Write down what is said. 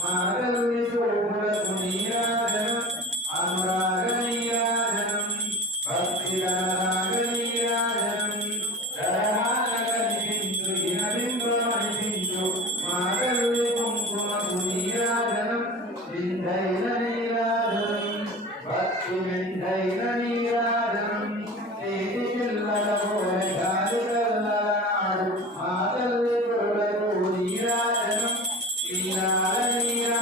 మాగల్లి శోభలకు నీరాజనం అనురాగ నీరాజనం భక్తి రాగ నీరాజనం రహాల కనిపించు ఇనబింబమనిపించు మాగల్లి కుంకుమకు నీరాజనం విందైన నీరాజనం భక్తి విందైన నీరాజనం నీటి పిల్లల పోలే గాలి కల్లనాడు మాతల్లి కొరకు నీరాజనం నీరాజ నీరాజనం